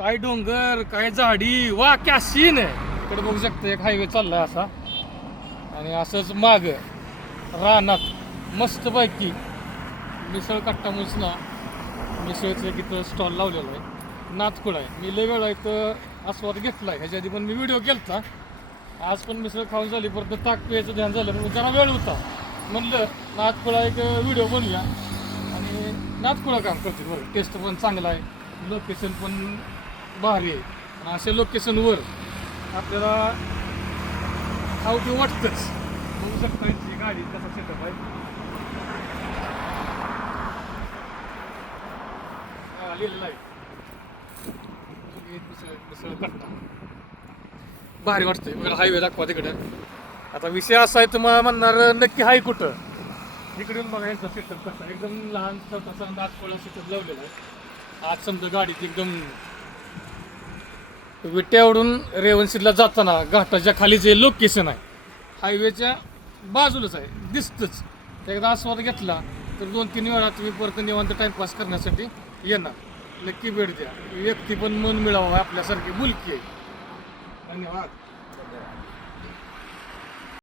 काय डोंगर काय झाडी वा क्या सीन आहे इकडे बघू शकता. एक हायवे चाललाय असा आणि असंच माग रानात मस्त पैकी मिसळ कट्टा म्हणून ना मिसळचं एक इथं स्टॉल लावलेला आहे. नाथकुळा आहे. मी लय वेळा इथं आस्वाद घेतलाय. ह्याच्या आधी पण मी व्हिडिओ केलता. आज पण मिसळ खाऊन झाली परत ताक प्यायचं ध्यान झालं पण जरा वेळ होता. म्हणलं नाथकुळा एक व्हिडिओ बनवूया आणि नाथकुळा काम करते बरं. टेस्ट पण चांगला आहे, लोकेशन पण भारी आहे. आणि अशा लोकेशनवर आपल्याला खाऊ पिऊ वाटतंच. बघू शकता यांची गाडी कसा सेटअप आहे. लिहिलेलं आहे मिसळ कट्टा. भारी वाटतंय. मला हायवे दाखवा तिकडे. आता विषय असा आहे तुम्हाला म्हणणार नक्की हाय कुठं. इकडून बघा यांचा सेटअप कसा एकदम लहान छोटासा नाथकुळा सेटअप लावलेला आहे. आज समजा गाडीत एकदम विट्यावरून रेवणसिद्धला जाताना घाटाच्या खाली जे लोकेशन आहे हायवेच्या बाजूलाच आहे, दिसतंच. एकदा आस्वाद घेतला तर 2-3 वेळा तुम्ही परत निवांत टाइमपास करण्यासाठी येणार. नक्की भेट द्या. व्यक्ती पण मन मिळावं आपल्यासारखी मुलकी आहे. धन्यवाद.